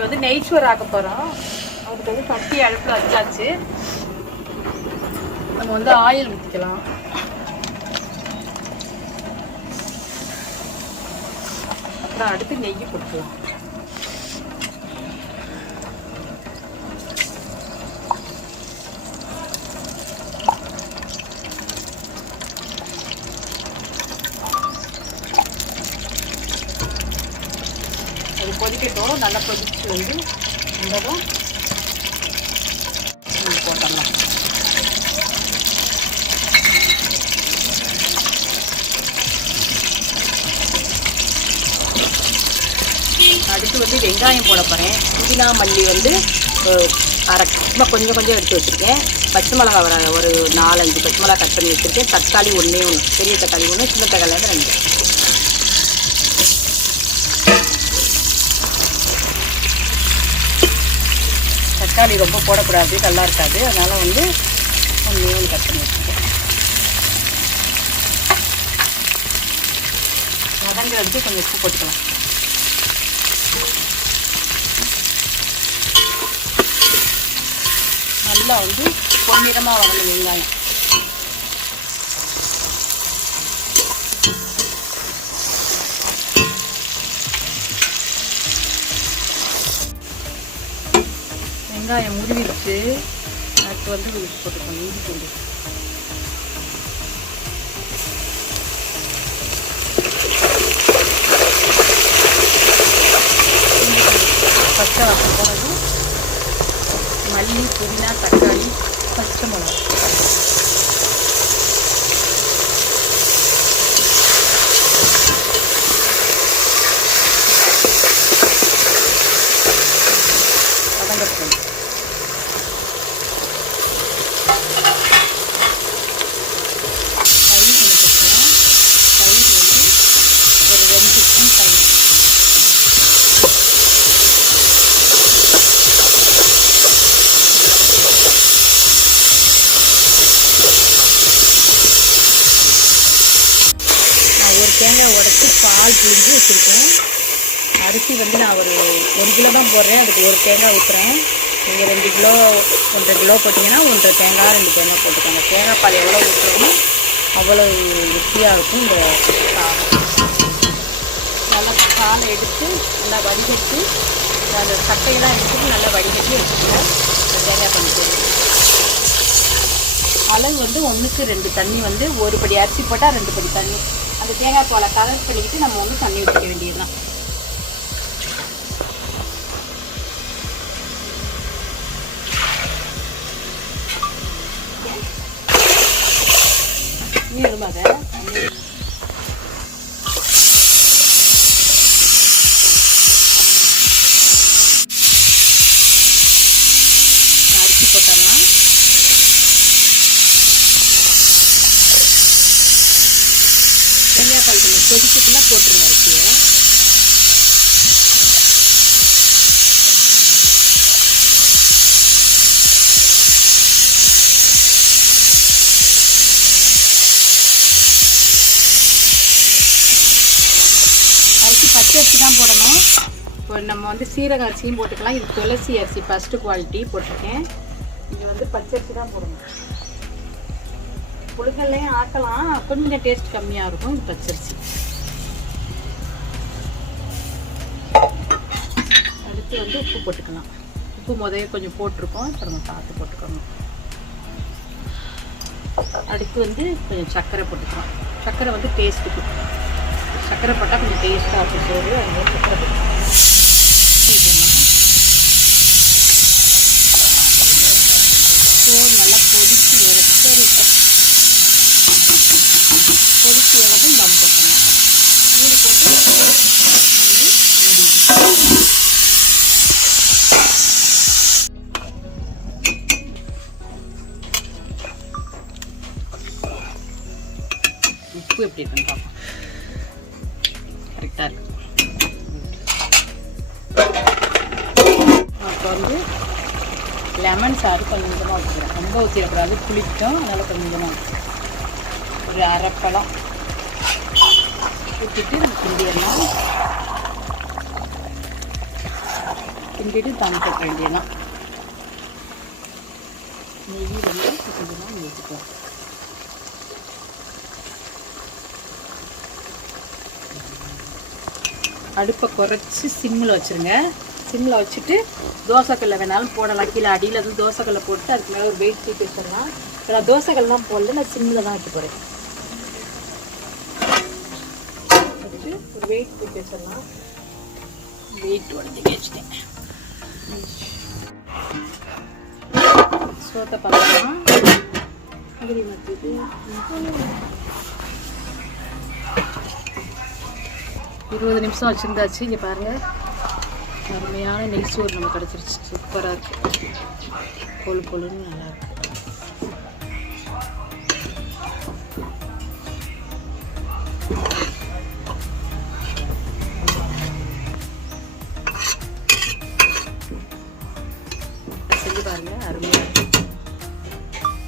இன்னைக்கு வந்து நெய்ச்சோறு ஆக்க போகிறோம். அதுக்கு வந்து சட்டி அடுப்பில் வச்சாச்சு. நம்ம வந்து ஆயில் ஊற்றிக்கலாம். அப்புறம் அடுத்து நெய் போட்டுக்கலாம். அது கொதிக்கட்டும். நல்லா கொதிச்சு வந்து வந்ததும் போட்டுடலாம். அடுத்து வந்து வெங்காயம் போட போகிறேன். புதினா மல்லி வந்து அரை சும்மா கொஞ்சம் கொஞ்சம் எடுத்து வச்சுருக்கேன். பச்சை மிளகா ஒரு 4-5 பச்சை மிளகா கட் பண்ணி வச்சுருக்கேன். தக்காளி ஒன்று பெரிய தக்காளி ஒன்று, சின்ன தக்காளி வந்து 2. தக்காளி ரொம்ப போடக்கூடாது, நல்லா இருக்காது. அதனால் வந்து ஒன்று கட் பண்ணி வச்சுருக்கேன். வதங்கிறதுக்கு கொஞ்சம் உப்பு போட்டுக்கலாம். நல்லா வந்து பொன்னிறமாக வரணும் வெங்காயம். வெங்காயம் முருவிடுச்சு. அடுத்து வந்து போட்டுக்கணும் இஞ்சி பூண்டு. பச்சை வாசம் போனதும் மல்லி, புதினா, தக்காளி, பச்சை மிளகா. வதங்கட்டும். தயிர் கொஞ்சம் போட்டுக்கலாம். தயிர் வந்து ஒரு 2 ஸ்பூன் தயிர். ஒரு தேங்காய் உடைச்சி பால் புழிஞ்சு வச்சுருக்கேன். அரிசி வந்து நான் ஒரு 1 கிலோ தான் போடுறேன். அதுக்கு 1 தேங்காய் ஊற்றுறேன். நீங்கள் 2 கிலோ 1.5 கிலோ போட்டிங்கன்னா 1 தேங்காய் 2 தேங்காய் போட்டுக்கோங்க. தேங்காய் பால் எவ்வளோ ஊற்றுறோமோ அவ்வளோ ருசியாக இருக்கும். இந்த நல்லா பாலை எடுத்து நல்லா வடிகட்டி அந்த சட்டையெல்லாம் எடுத்துட்டு நல்லா வடிகட்டி வச்சுக்கணும். தேங்காய் பண்ணிட்டு அளவு வந்து 1க்கு 2 தண்ணி வந்து 1 படி அரிசி போட்டால் 2 படி தண்ணி. அந்த தேங்காய் பாலை கலர் பண்ணிக்கிட்டு நம்ம வந்து தண்ணி ஊற்றிக்க வேண்டியதுதான். நீருமாக அரிசி போட்டலாம். தேங்காய் பால் கொஞ்சம் கொதிக்கக்குள்ள போட்டுருங்க அரிசியை. அரிசி பச்சை அரிசி தான் போடணும். இப்போ நம்ம வந்து சீரக அரிசியும் போட்டுக்கலாம். இது துளசி அரிசி ஃபஸ்ட்டு குவாலிட்டி போட்டிருக்கேன். இது வந்து பச்சை அரிசி தான் போடணும். புழுங்கல்லையும் ஆக்கலாம், கொஞ்சம் டேஸ்ட் கம்மியாக இருக்கும். இது பச்சரிசி. அடுத்து வந்து உப்பு போட்டுக்கலாம். உப்பு முதல்ல கொஞ்சம் போட்டிருக்கோம். இப்போ நம்ம பார்த்து போட்டுக்கணும். அடுத்து வந்து கொஞ்சம் சர்க்கரை போட்டுக்கலாம். சர்க்கரை வந்து டேஸ்ட்டுக்கு. சர்க்கரை போட்டால் கொஞ்சம் டேஸ்ட்டாக இருக்கும் சோறு. அதனால சர்க்கரை போட்டுக்கலாம். சோறு நல்லா கொதிச்சு வருது. சரி, கொதிச்சு வரதும் தம் போட்டணும். மூடி போட்டு வந்து உப்பு எப்படி இருக்குன்னு பார்ப்போம். கரெக்டாக இருக்கு. அப்போ வந்து லெமன் சாறு கொஞ்சம் கொஞ்சமாக ஊற்றிக்கிறேன். ரொம்ப ஊற்றிடக்கூடாது, புளிக்கும். அதனால் கொஞ்சமாக ஒரு அரை பழம் ஊற்றிட்டு நம்ம கிண்டிடலாம். கிண்டிட்டு தம் போட்ட வேண்டியதான். நெய் வந்து கொஞ்சமாக ஊற்றிக்கலாம். அடுப்பை குறைச்சி சிம்மில் வச்சுருங்க. சிம்மில் வச்சுட்டு தோசைக்கல்லை வேணாலும் போடலாம். கீழே அடியில் வந்து தோசைக்கல்லை போட்டு அதுக்கு மேலே ஒரு வெயிட் தூக்கி வச்சிடலாம். இப்போ நான் தோசைக்கல்லாம் போடல, நான் சிம்மில் தான் வைக்க போகிறேன். வச்சு ஒரு வெயிட் தூக்கி வச்சிடலாம். வெயிட் உடஞ்சி வச்சுட்டேன். சோத்தை பார்க்கலாம். 20 நிமிஷம் வச்சுருந்தாச்சு. இங்கே பாருங்கள், அருமையான நெய் சோறு நம்ம கிடச்சிருச்சு. சூப்பராக இருக்குது, பொழு பொழுன்னு நல்லாயிருக்கு. செஞ்சு பாருங்கள், அருமையாக இருக்குது.